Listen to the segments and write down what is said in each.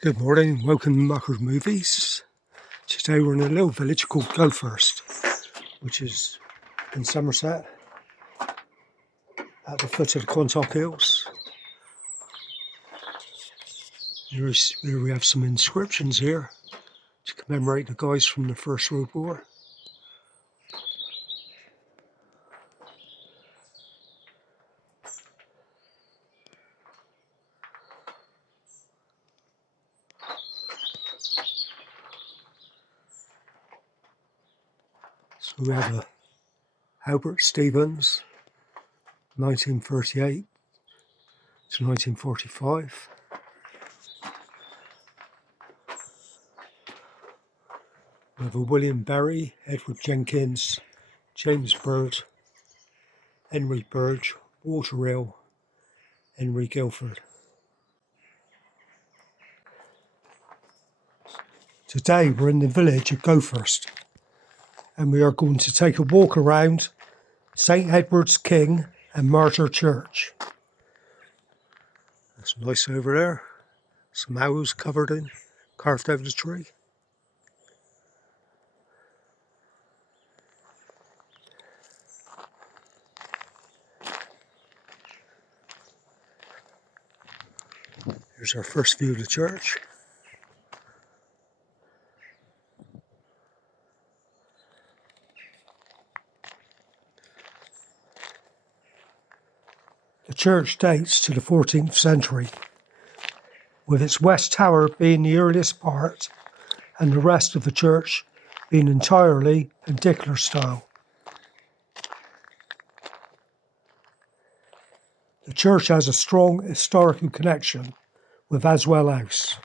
Good morning, welcome to Mucker's Movies. Today we're in a little village called Goathurst, which is in Somerset, at the foot of the Quantock Hills. Here we have some inscriptions here to commemorate the guys from the First World War. So we have a Albert Stevens, 1938 to 1945. We have a William Berry, Edward Jenkins, James Bird, Henry Burge, Walter Hill, Henry Guilford. Today we're in the village of Goathurst and we are going to take a walk around St Edward's King and Martyr Church. That's nice over there. Some owls carved out of the tree. Here's our first view of the church. The church dates to the 14th century, with its west tower being the earliest part and the rest of the church being entirely Perpendicular style. The church has a strong historical connection with Halswell House,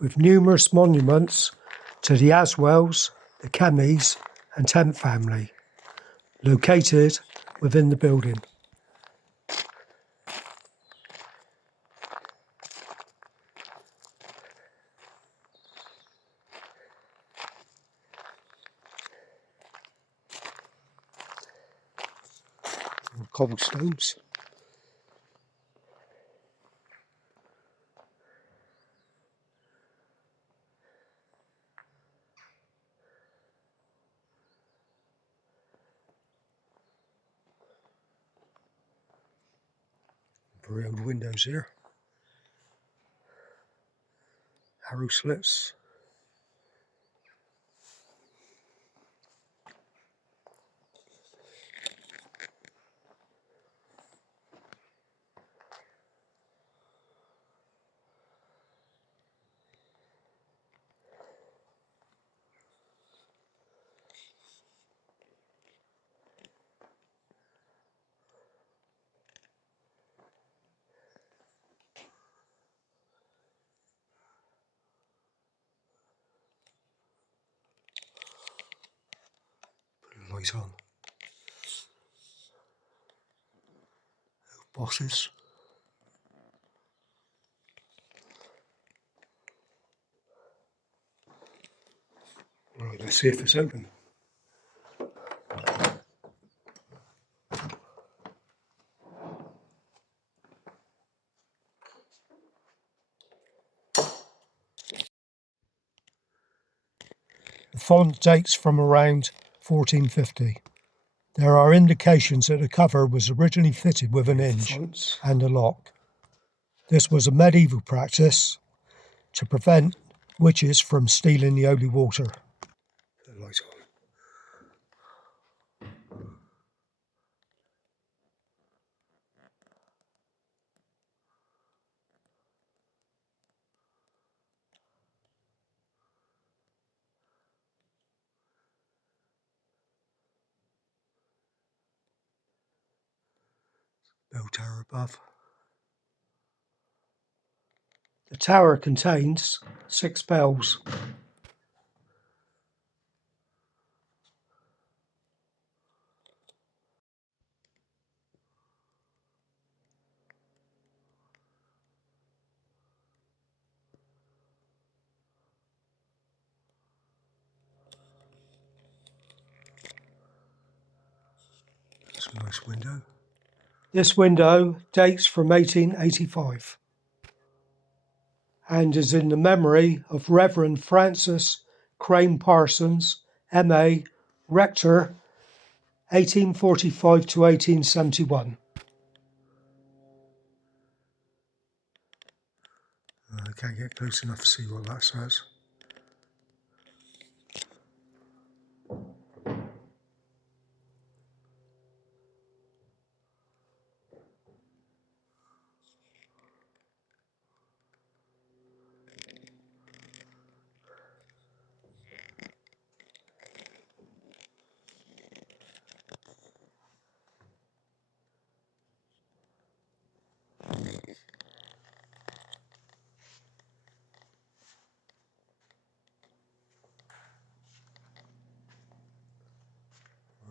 with numerous monuments to the Halswells, the Kemeys and Tynte family, located within the building. Cobblestones. Very old windows here. Arrow slits. Light on. Bosses. Right, let's see if it's open. The font dates from around 1450. There are indications that the cover was originally fitted with an hinge and a lock. This was a medieval practice to prevent witches from stealing the holy water. The light on. Bell tower above. The tower contains 6 bells. That's a nice window. This window dates from 1885. and is in the memory of Reverend Francis Crane Parsons, M.A., Rector, 1845 to 1871. I can't get close enough to see what that says.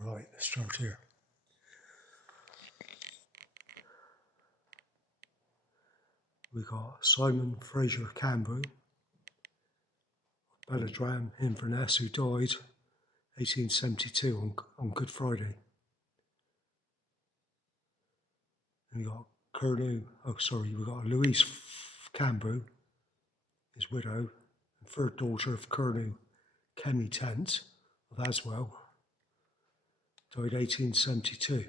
Right, let's start here. We got Simon Fraser Campbell, Belladram, Inverness, who died 1872 on Good Friday. And we got we got Louise Campbell, his widow, and third daughter of Colonel Kemeys-Tynte of Halswell, died 1872.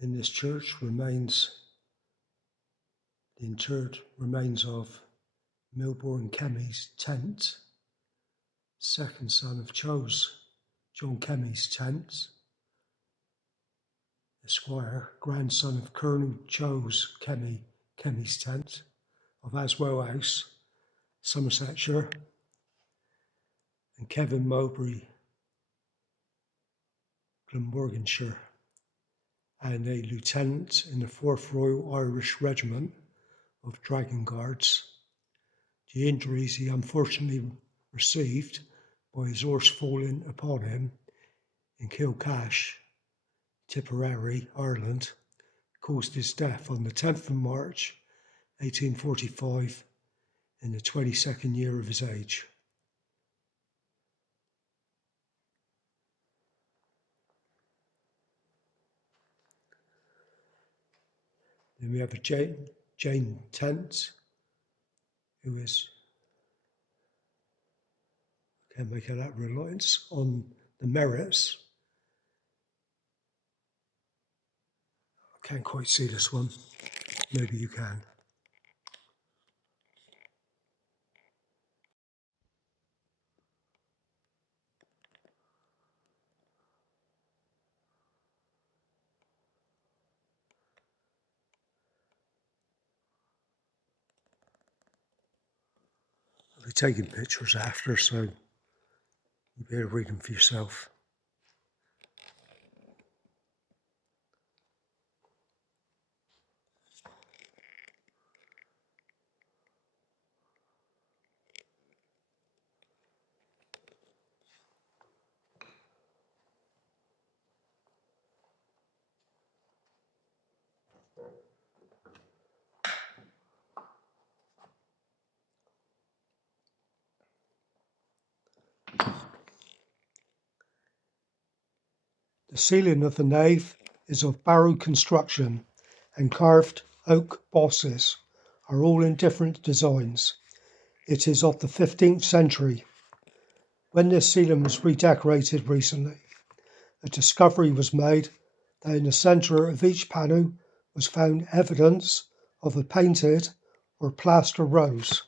In this church remains the interred remains of Milborne Kemeys-Tynte, second son of Charles John Kemeys-Tynte, Esquire, grandson of Colonel Charles Kemeys-Tynte of Halswell House, Somersetshire, and Kevin Mowbray, Glamorganshire, and a lieutenant in the 4th Royal Irish Regiment of Dragon Guards. The injuries he unfortunately received by his horse falling upon him in Kilcash, Tipperary, Ireland, caused his death on the 10th of March 1845 in the 22nd year of his age. Then we have a Jane Tynte, who is, can't make out that reliance on the merits. I can't quite see this one. Maybe you can. I'll be taking pictures after, so you'll be able to read them for yourself. The ceiling of the nave is of barrow construction, and carved oak bosses are all in different designs. It is of the 15th century. When this ceiling was redecorated recently, a discovery was made that in the centre of each panel was found evidence of a painted or plaster rose.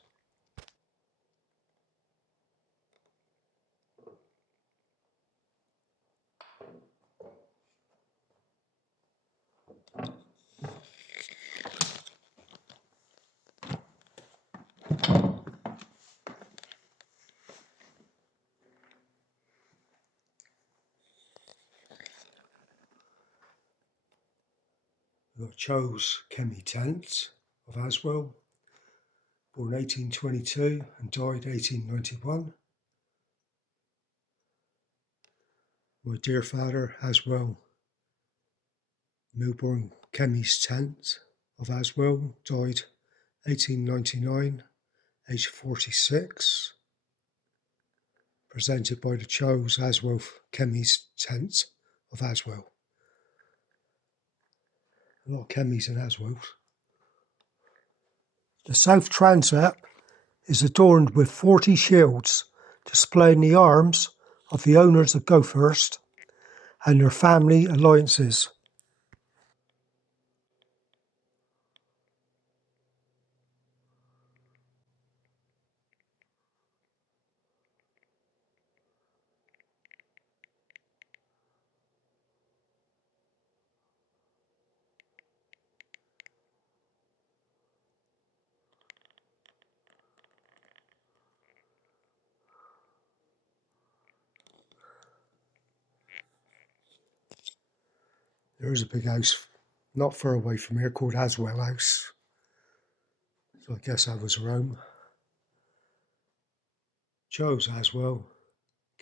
We've got Charles Kemeys-Tynte of Halswell, born 1822 and died 1891. My dear father, Halswell, Milborne Kemeys-Tynte of Halswell, died 1899, aged 46. Presented by the Charles Halswell Kemeys-Tynte of Halswell. A lot of Kemeys and Halswells. The south transept is adorned with 40 shields displaying the arms of the owners of Goathurst and their family alliances. There is a big house not far away from here called Halswell House. So I guess that was Rome. Charles Halswell,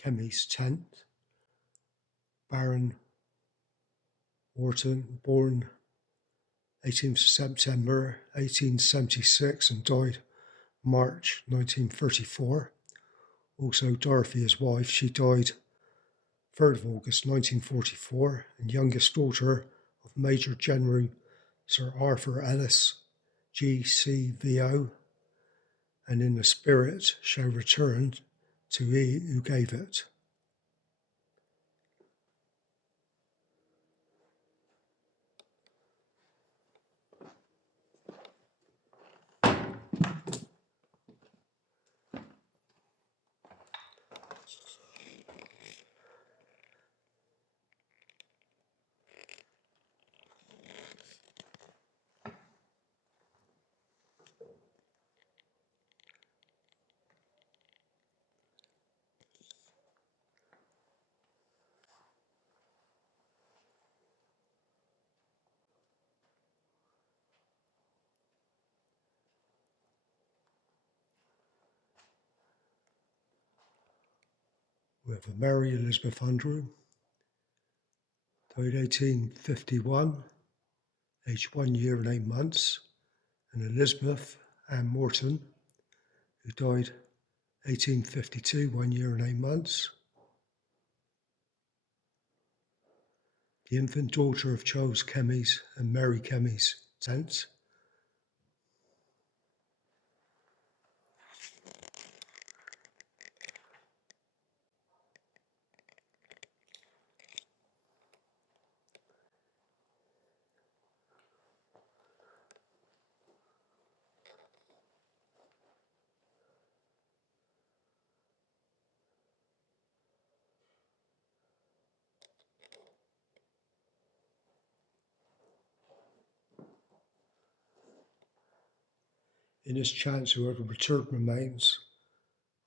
Kemeys-Tynte, Baron Wharton, born 18th September 1876 and died March 1934. Also Dorothy, his wife, she died 3rd of August 1944, and youngest daughter of Major General Sir Arthur Ellis, GCVO, and in the spirit shall return to he who gave it. We have a Mary Elizabeth Andrew, died 1851, aged 1 year and 8 months, and Elizabeth Ann Morton, who died 1852, 1 year and 8 months. The infant daughter of Charles Kemeys and Mary Kemeys-Tynte. In this chancel are the returned remains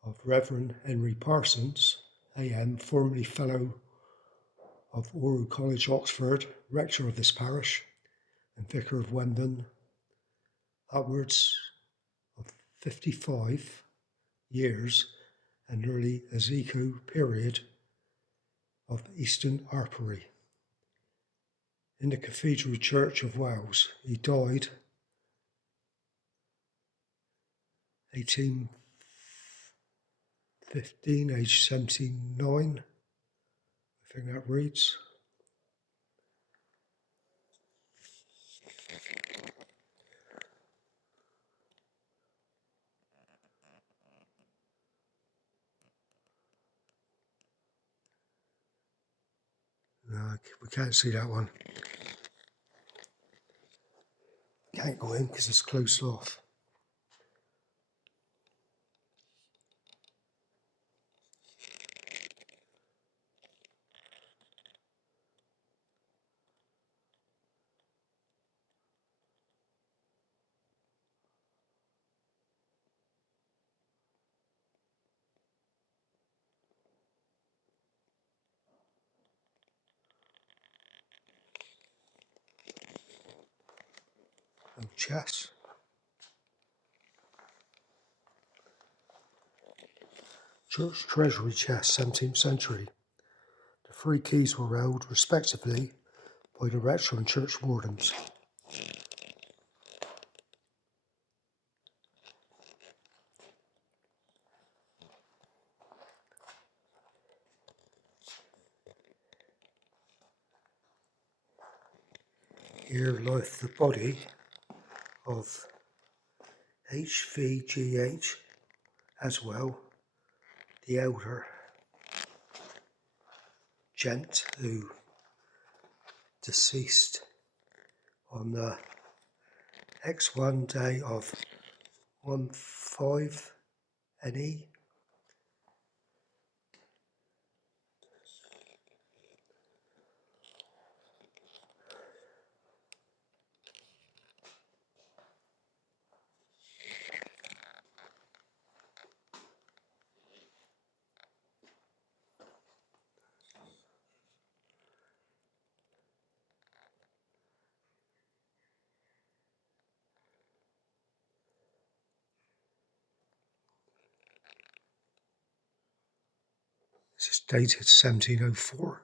of Reverend Henry Parsons, AM, formerly Fellow of Oru College, Oxford, rector of this parish, and Vicar of Wendon, upwards of 55 years, and early Ezekiel period of Eastern Arpery. In the Cathedral Church of Wales, he died 1815, aged 79, I think that reads. No, we can't see that one. Can't go in because it's closed off. Oh, chess. Church treasury chest, 17th century. The 3 keys were held, respectively, by the rector and church wardens. Here lieth the body of HVGH Halswell, the elder gent who deceased on the X1 day of 15 NE. This is dated 1704.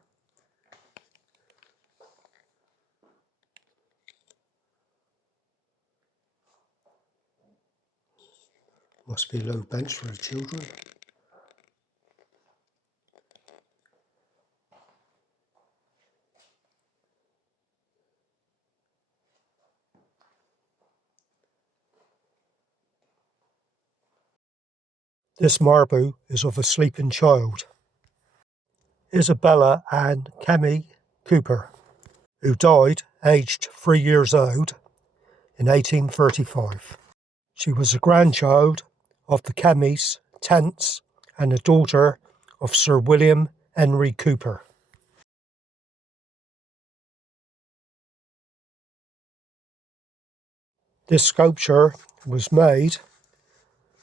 Must be a low bench for the children. This marble is of a sleeping child, Isabella Ann Kemmy Cooper, who died aged 3 years old in 1835. She was a grandchild of the Kemeys-Tyntes and a daughter of Sir William Henry Cooper. This sculpture was made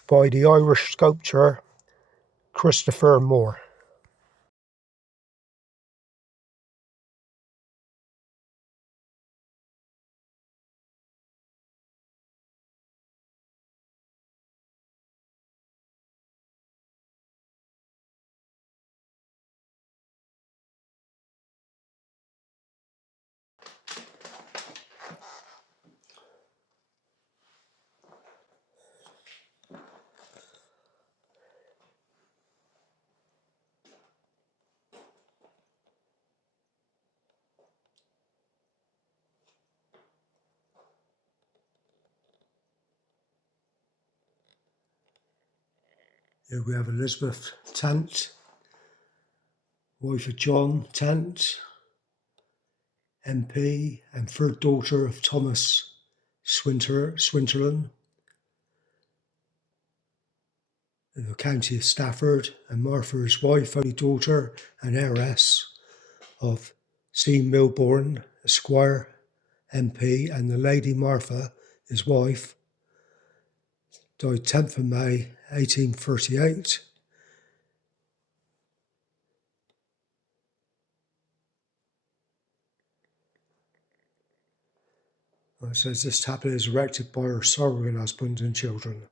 by the Irish sculptor Christopher Moore. Here we have Elizabeth Tynte, wife of John Tynte, MP and third daughter of Thomas Swinterland, in the county of Stafford, and Martha, his wife, only daughter and heiress of C. Milbourne, Esquire, MP, and the Lady Martha, his wife, died 10th of May 1838. It says this tablet is erected by her sorrowing husband and children.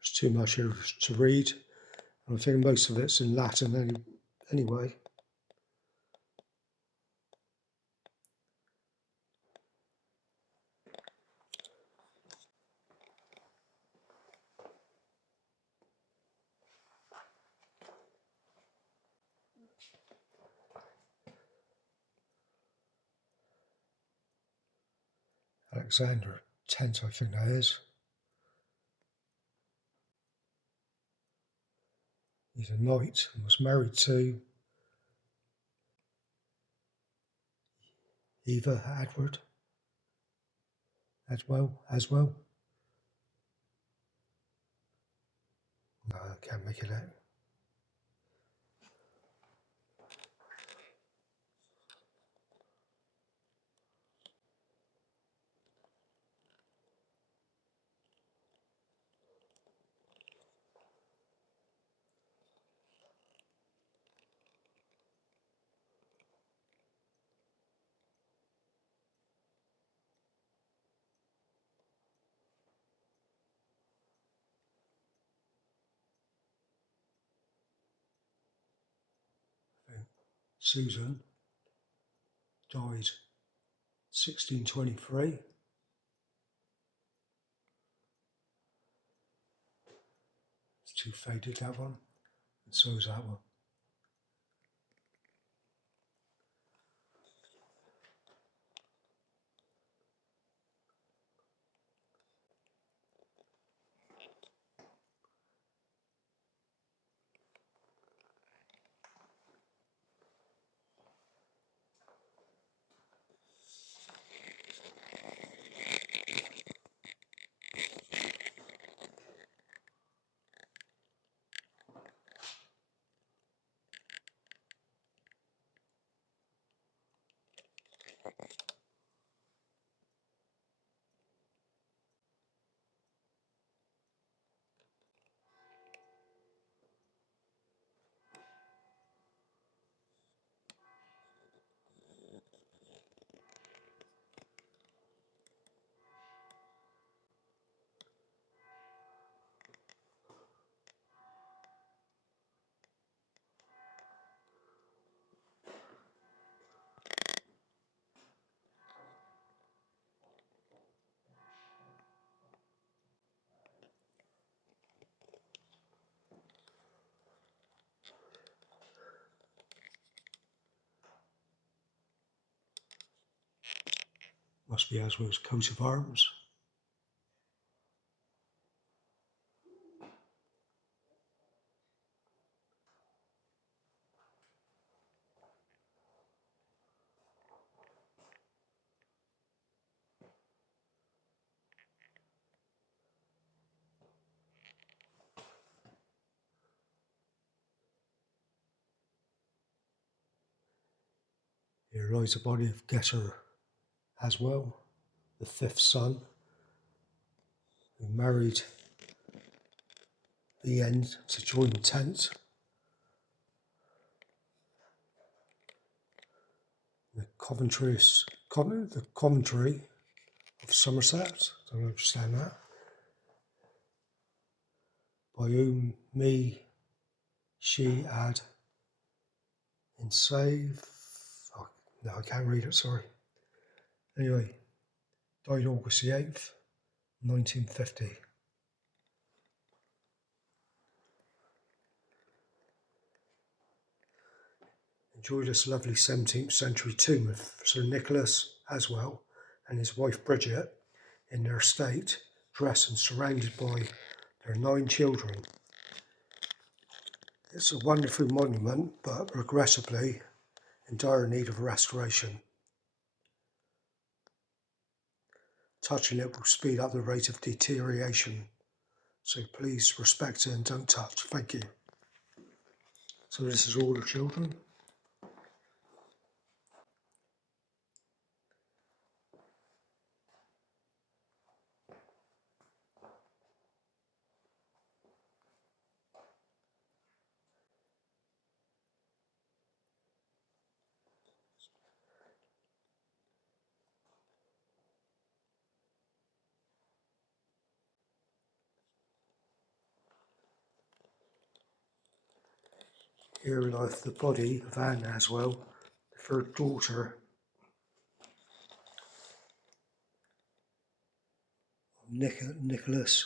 There's too much here to read, and I think most of it's in Latin anyway. Alexander Tent, I think that is. He's a knight and was married to Eva Edward. as well. No, I can't make it out. Susan died 1623. It's too faded, that one. And so is that one. Must be Halswell's coat of arms. Here lies the body of Getter Halswell, the fifth son, who married the end to join the tent. The Coventry of Somerset, don't understand that. By whom me she had in save. Oh, no, I can't read it, sorry. Anyway, died August the 8th, 1950. Enjoy this lovely 17th century tomb of Sir Nicholas Halswell and his wife Bridget in their estate, dressed and surrounded by their 9 children. It's a wonderful monument, but regrettably in dire need of restoration. Touching it will speed up the rate of deterioration, so please respect it and don't touch. Thank you. So this is all the children. Here lieth the body of Anne Halswell, the third daughter of Nicholas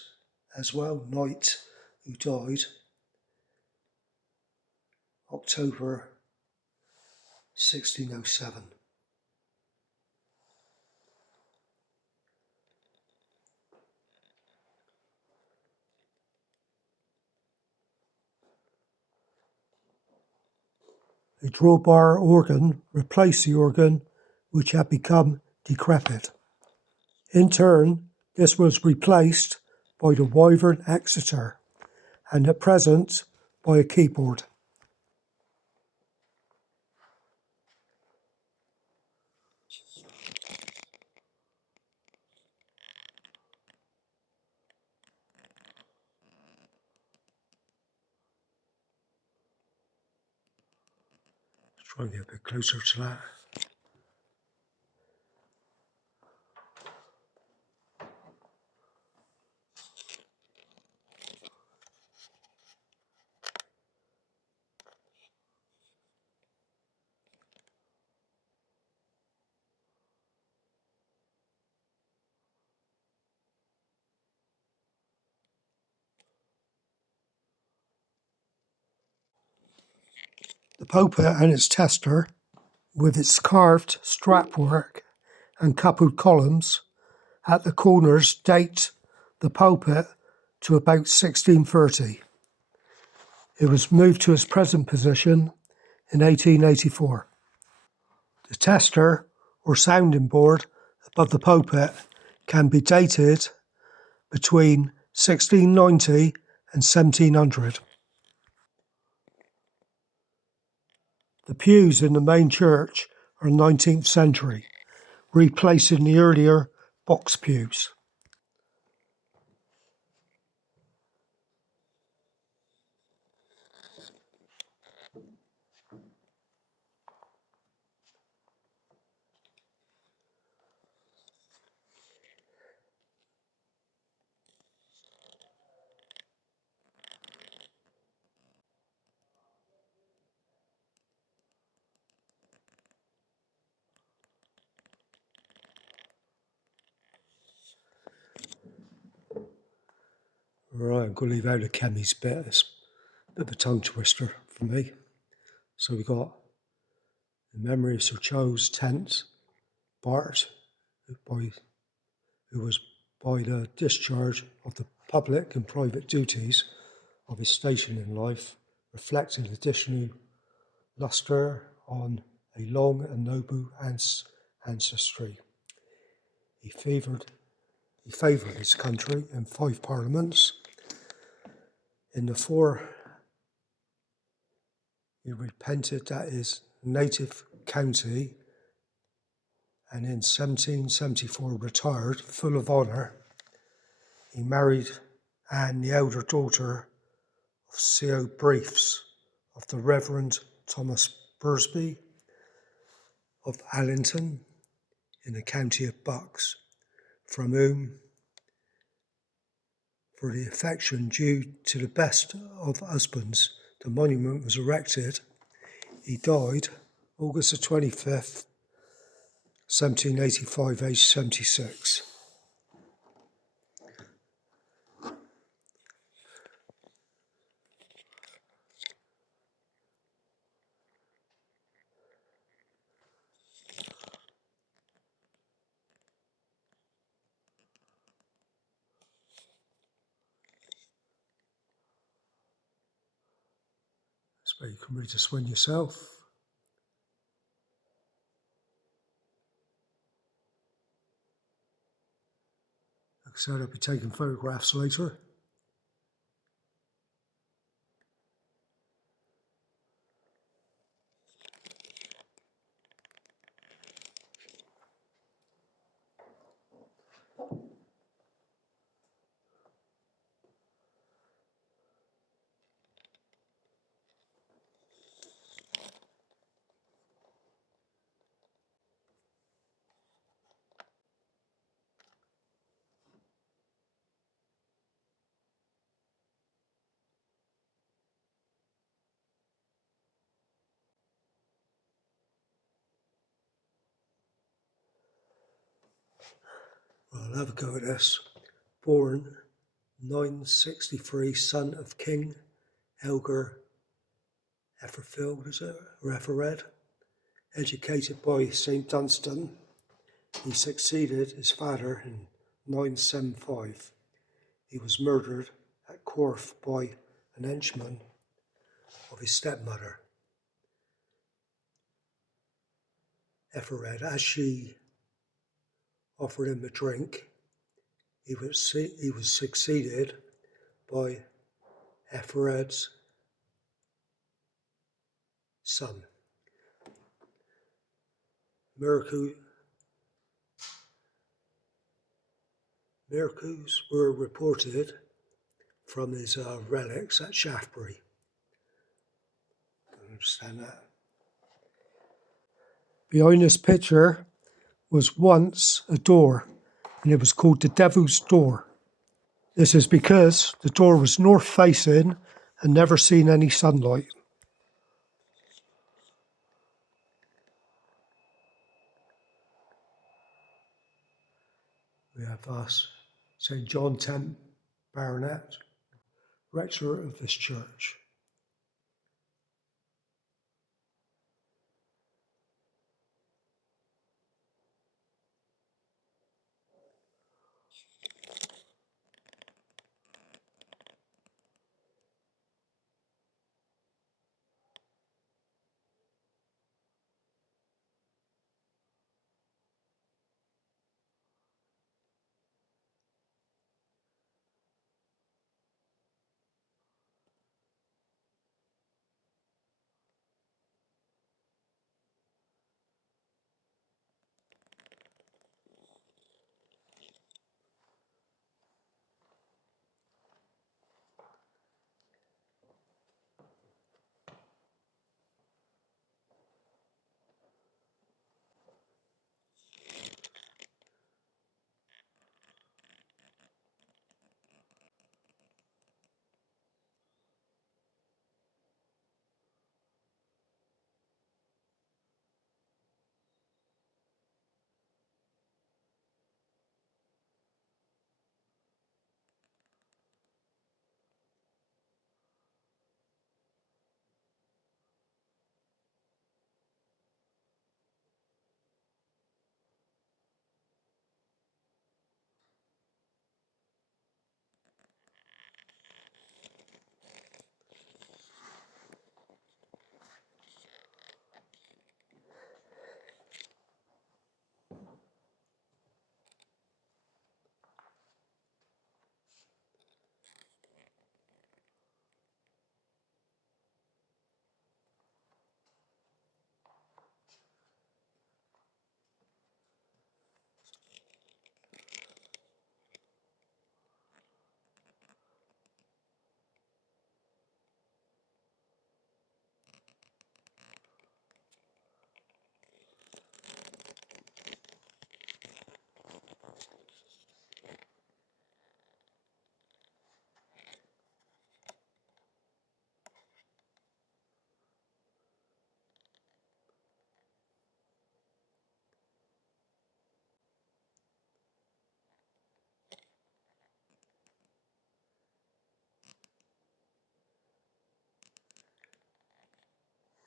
Halswell, knight, who died October 1607. A drawbar organ replaced the organ which had become decrepit. In turn, this was replaced by the Wyvern Exeter, and at present by a keyboard. Let's try and get a bit closer to that. The pulpit and its tester, with its carved strapwork and coupled columns at the corners, date the pulpit to about 1630. It was moved to its present position in 1884. The tester, or sounding board, above the pulpit can be dated between 1690 and 1700. The pews in the main church are 19th century, replacing the earlier box pews. Right, I'm going to leave out the Kemeys bit. It's a bit of a tongue twister for me. So we got in memory of Sir Charles Tent, Bart, who was by the discharge of the public and private duties of his station in life, reflected additional lustre on a long and noble ancestry. He favoured his country in 5 parliaments. In the 4, he repented at his native county, and in 1774 retired, full of honour. He married Anne, the elder daughter of C.O. Briefs, of the Reverend Thomas Bursby of Allington in the county of Bucks, from whom, for the affection due to the best of husbands, the monument was erected. He died August the 25th, 1785, aged 76. So you can read this one yourself. Like I said, I'll be taking photographs later. Well, I'll have a go at this. Born 963, son of King Elgar Efferfield, or Efferred. Educated by St. Dunstan, he succeeded his father in 975. He was murdered at Corfe by an henchman of his stepmother, Effered, as she offered him a drink. He was succeeded by Ethered's son. Miracles were reported from his relics at Shaftesbury. Understand that? Behind this picture was once a door, and it was called the Devil's Door. This is because the door was north facing and never seen any sunlight. We have St. John Tent, Baronet, rector of this church.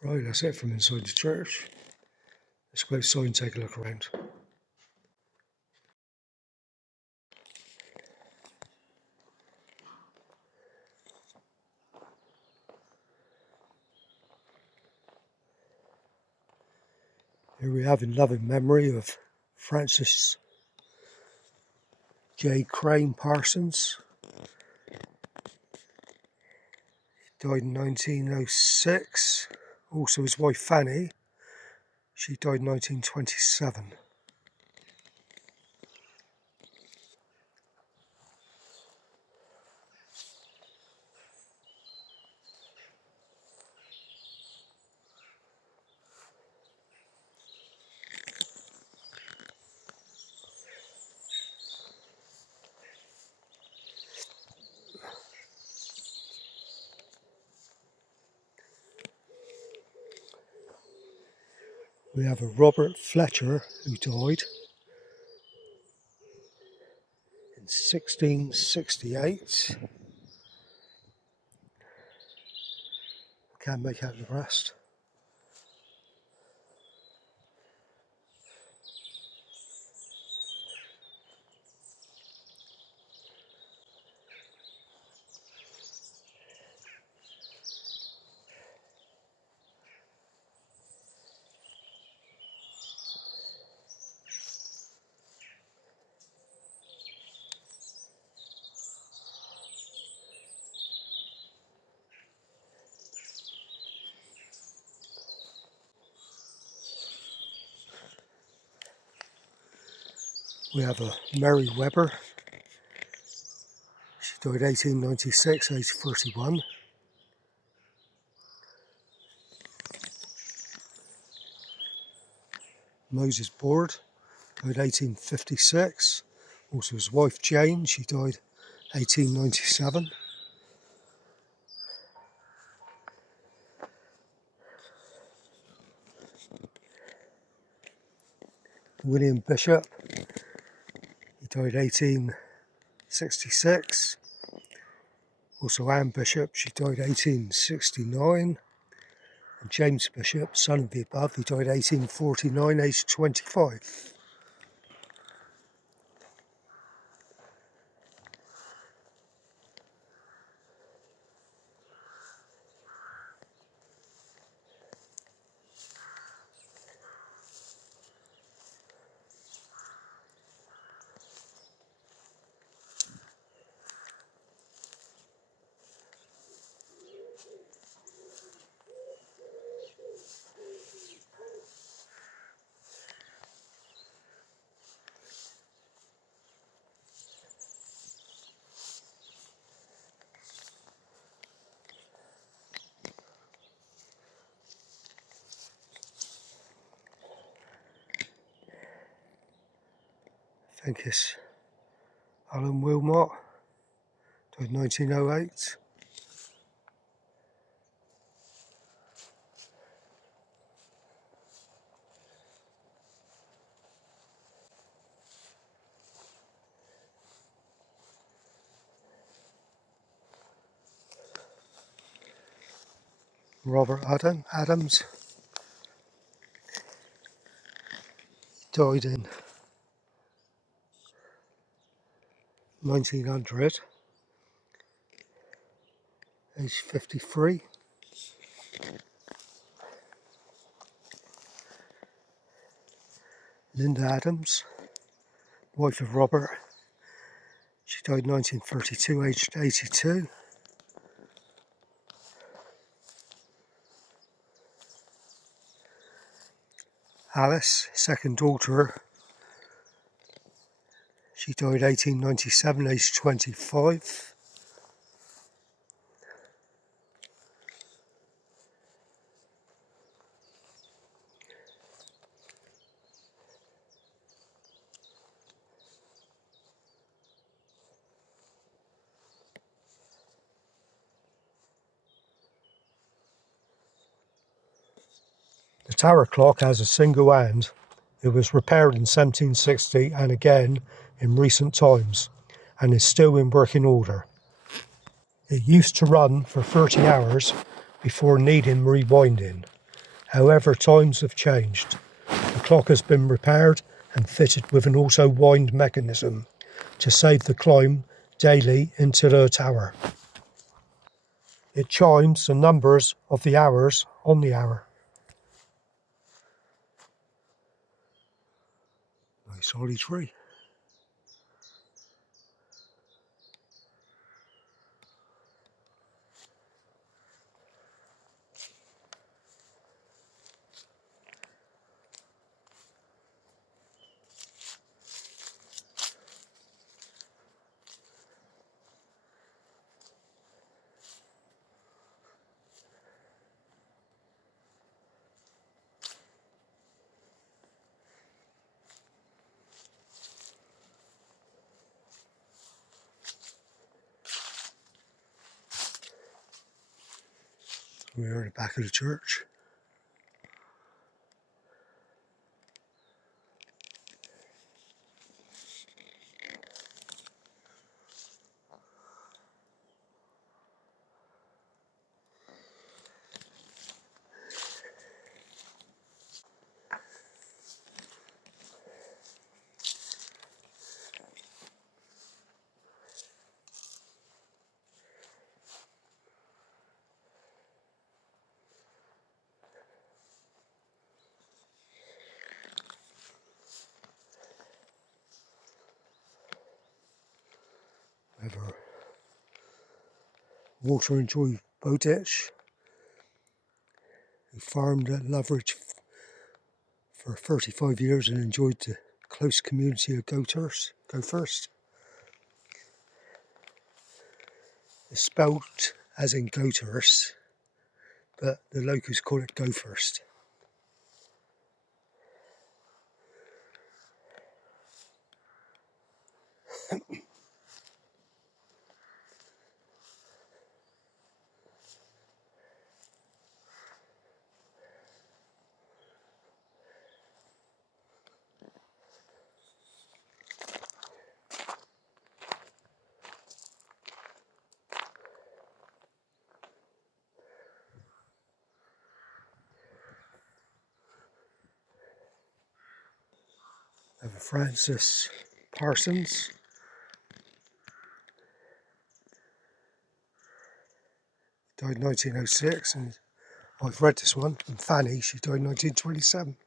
Right, that's it from inside the church. Let's go outside and take a look around. Here we have in loving memory of Francis J. Crane Parsons. He died in 1906. Also his wife Fanny, she died in 1927. We have a Robert Fletcher who died in 1668. Can't make out the rest. We have a Mary Webber. She died 1896, age 31. Moses Board, died 1856. Also his wife Jane, she died 1897. William Bishop, he died 1866. Also Anne Bishop, she died 1869. And James Bishop, son of the above, he died 1849, aged 25. I think it's Alan Wilmot, died 1908. Robert Adams, died in 1900, aged 53. Linda Adams, wife of Robert, she died 1932, aged 82. Alice, second daughter, she died 1897, aged 25. The tower clock has a single hand. It was repaired in 1760 and again in recent times, and is still in working order. It used to run for 30 hours before needing rewinding. However, times have changed. The clock has been repaired and fitted with an auto wind mechanism to save the climb daily into the tower. It chimes the numbers of the hours on the hour. Nice holly tree. We're at the back of the church. We have our water and joy Bowditch, who farmed at Loveridge for 35 years and enjoyed the close community of Goathurst. It's spelled as in Goathurst, but the locals call it Goathurst. Francis Parsons, died 1906, and I've read this one. And Fanny, she died 1927.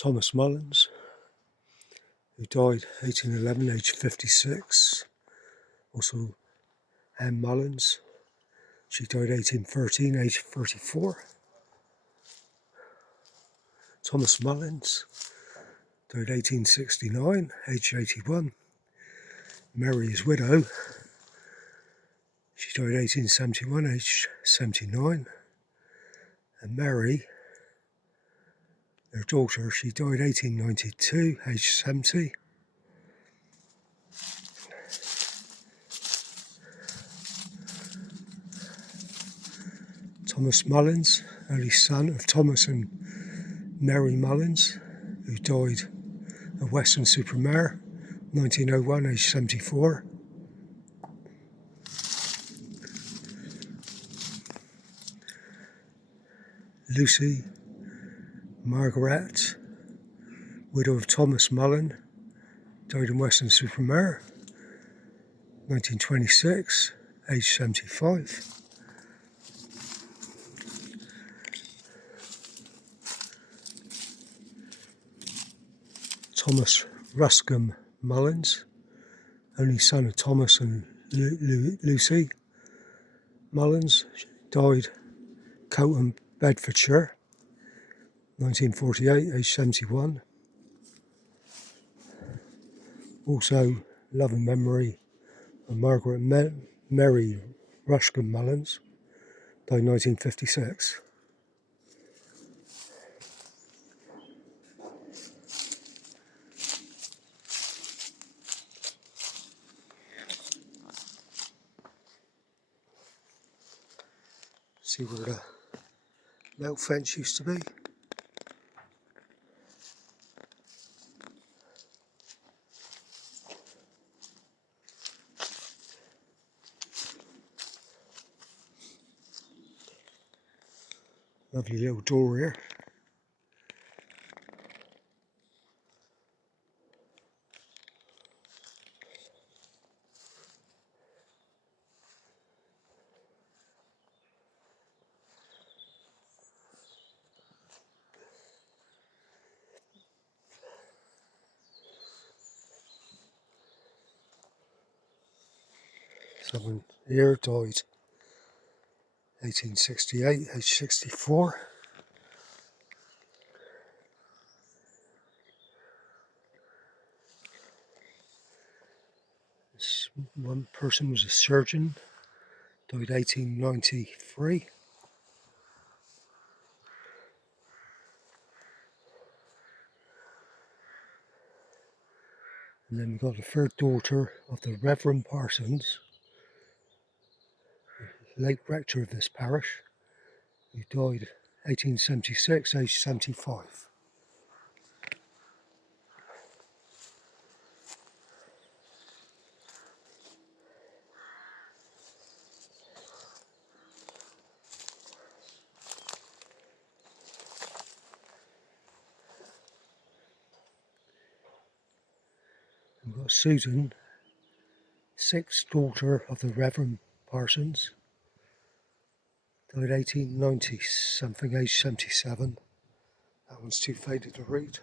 Thomas Mullins, who died 1811, aged 56. Also Anne Mullins, she died 1813, aged 34. Thomas Mullins died 1869, aged 81. Mary, his widow, she died 1871, aged 79. And Mary, their daughter, she died 1892, aged 70. Thomas Mullins, only son of Thomas and Mary Mullins, who died at Weston-super-Mare, 1901, aged 74. Lucy Margaret, widow of Thomas Mullin, died in Weston-super-Mare, 1926, aged 75. Thomas Ruscombe Mullins, only son of Thomas and Lucy Mullins, died Coatham, Bedfordshire, 1948, aged 71. Also, loving memory of Margaret Mary Ruscombe Mullins, died 1956. See where the milk fence used to be. Lovely little door here. Someone here died 1868, aged 64. One person was a surgeon, died 1893. And then we've got the third daughter of the Reverend Parsons, late rector of this parish, who died 1876, aged 75. We've got Susan, sixth daughter of the Reverend Parsons, died 1890 something, aged 77. That one's too faded to read.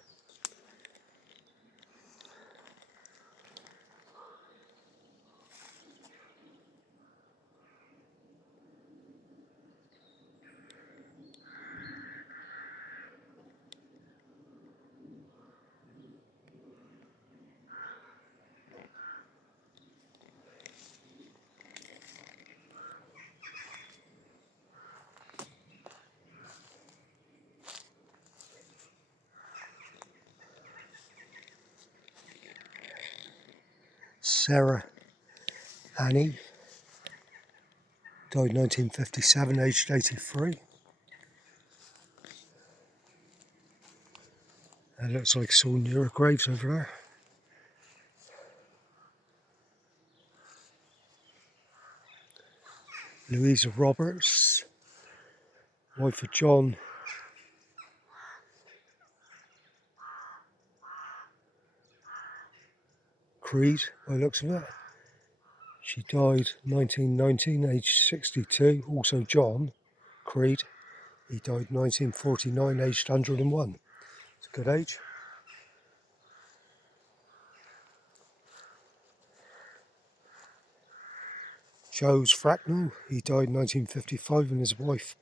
Sarah Annie, died 1957, aged 83. That looks like it's all nearer graves over there. Louisa Roberts, wife of John Creed, by the looks of it. She died 1919, aged 62. Also John Creed, he died 1949, aged 101. It's a good age. Joes Fracknell, he died 1955, and his wife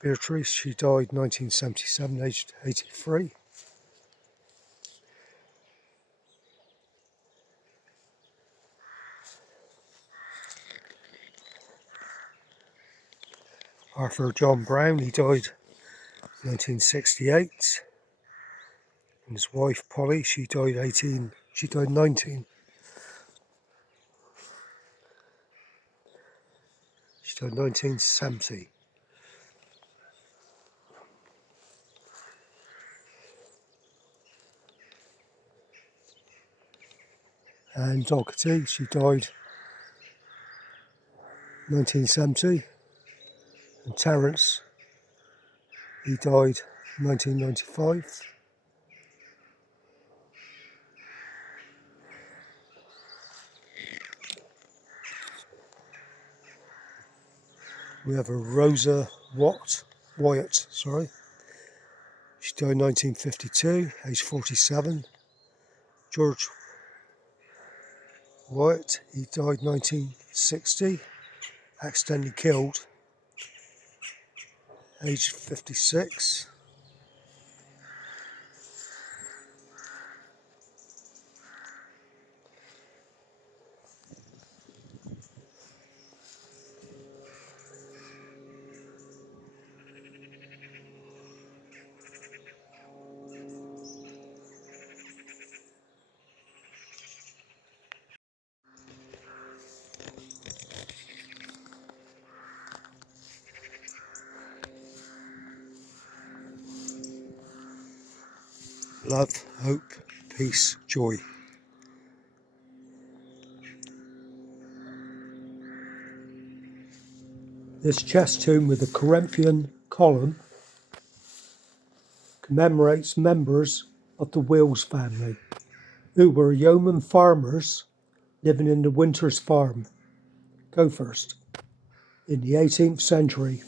Beatrice, she died 1977, aged 83. Arthur John Brown, he died 1968, and his wife Polly, she died 19. She died 1970. And Doherty, she died 1970, and Terence, he died 1995. We have a Rosa Wyatt, she died 1952, aged 47. George Wyatt, he died 1960, accidentally killed, aged 56. Love, hope, peace, joy. This chest tomb with a Corinthian column commemorates members of the Willis family, who were yeoman farmers living in the Winters farm, Goathurst, in the 18th century.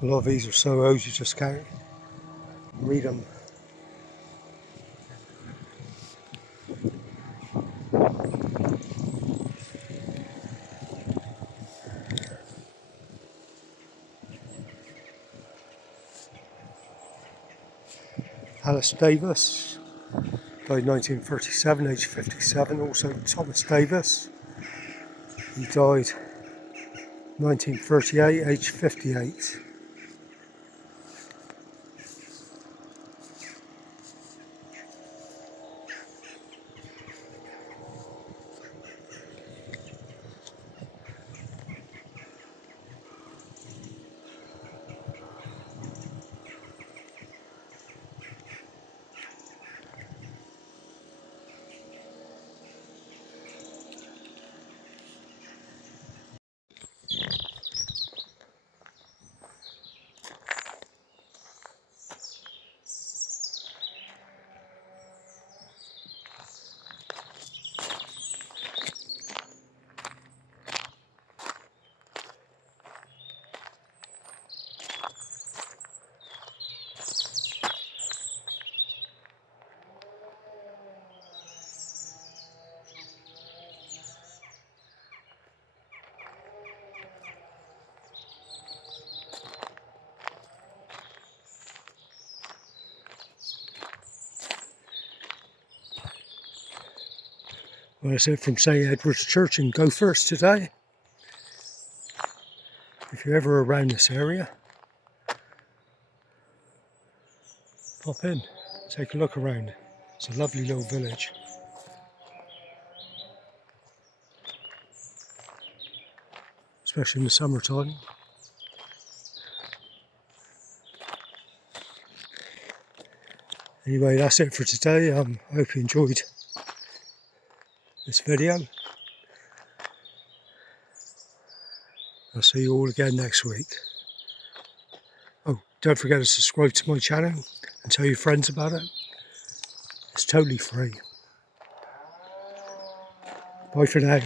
A lot of these are so old you just can't read them. Alice Davis, died 1937, aged 57. Also Thomas Davis, he died 1938, aged 58. Well, that's it from St Edward's Church in Goathurst today. If you're ever around this area, pop in, take a look around. It's a lovely little village. Especially in the summertime. Anyway, that's it for today. I hope you enjoyed this video. I'll see you all again next week. Oh, don't forget to subscribe to my channel and tell your friends about it. It's totally free. Bye for now.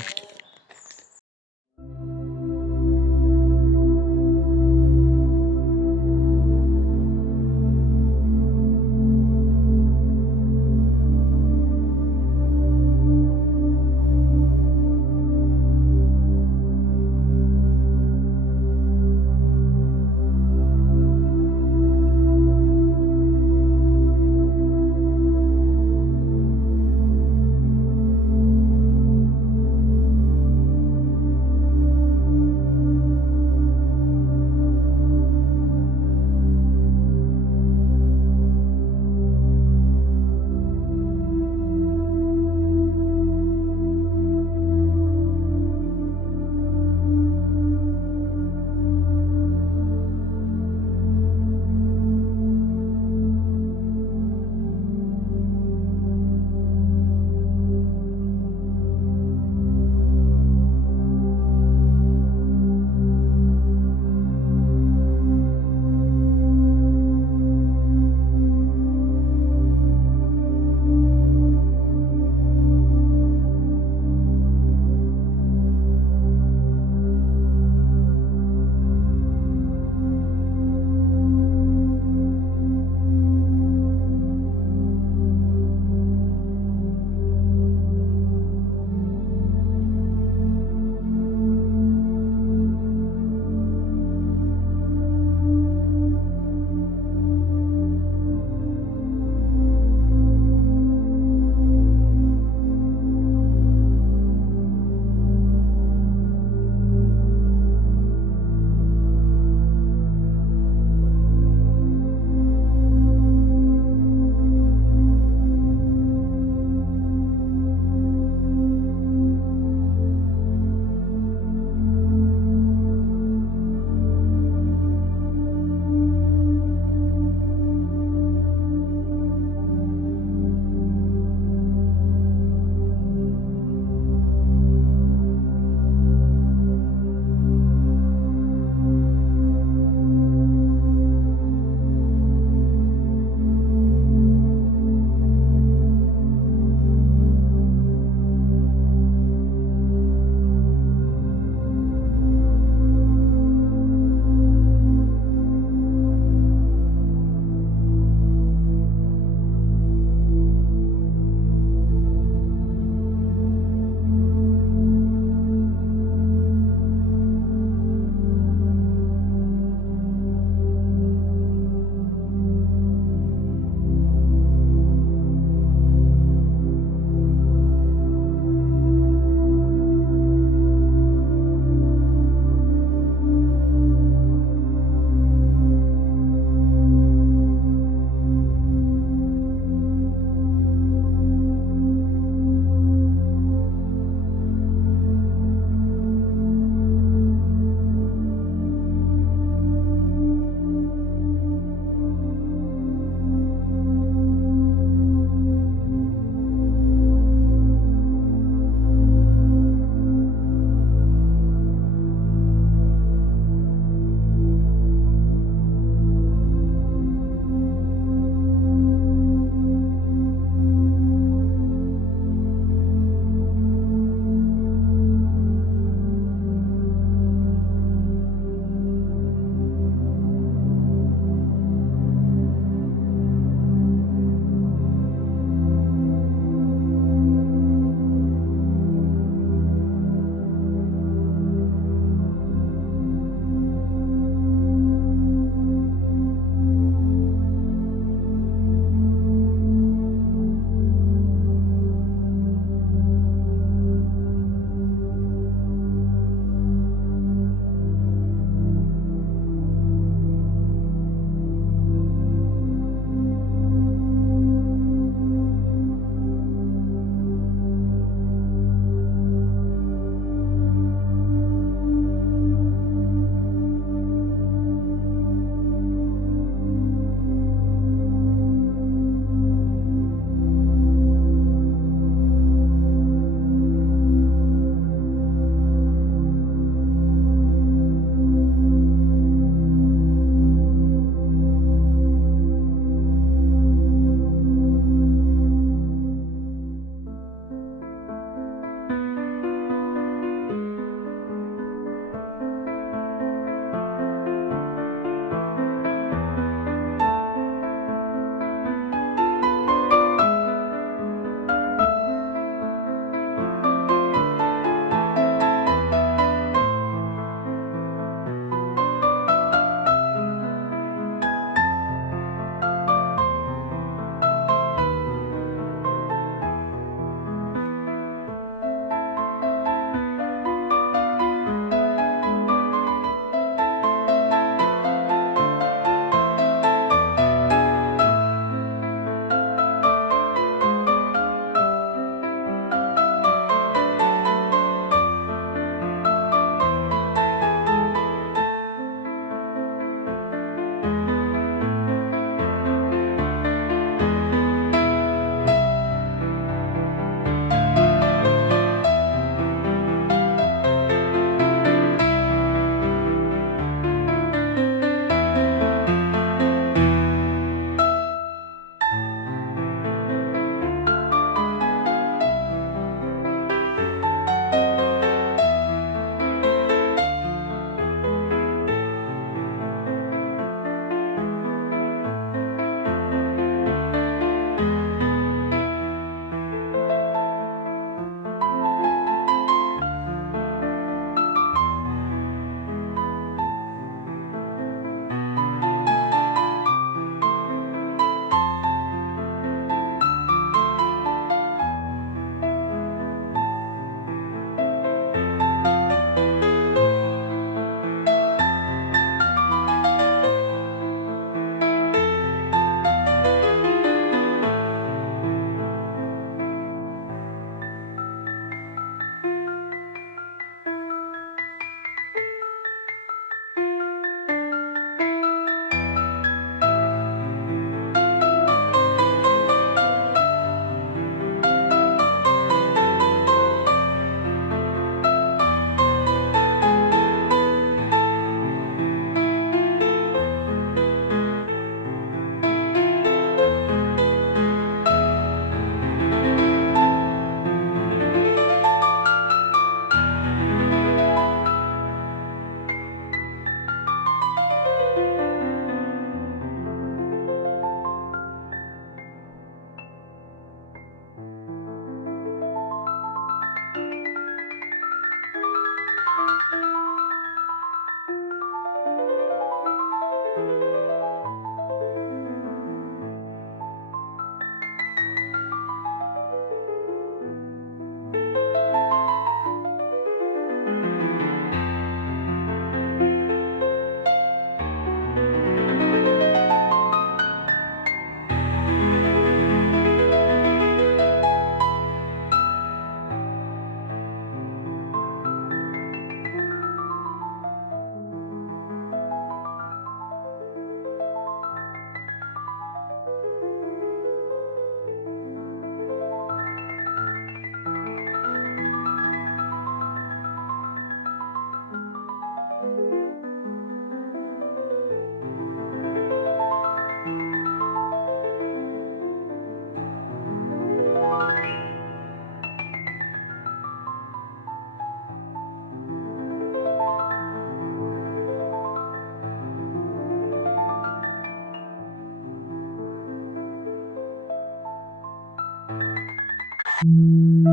you.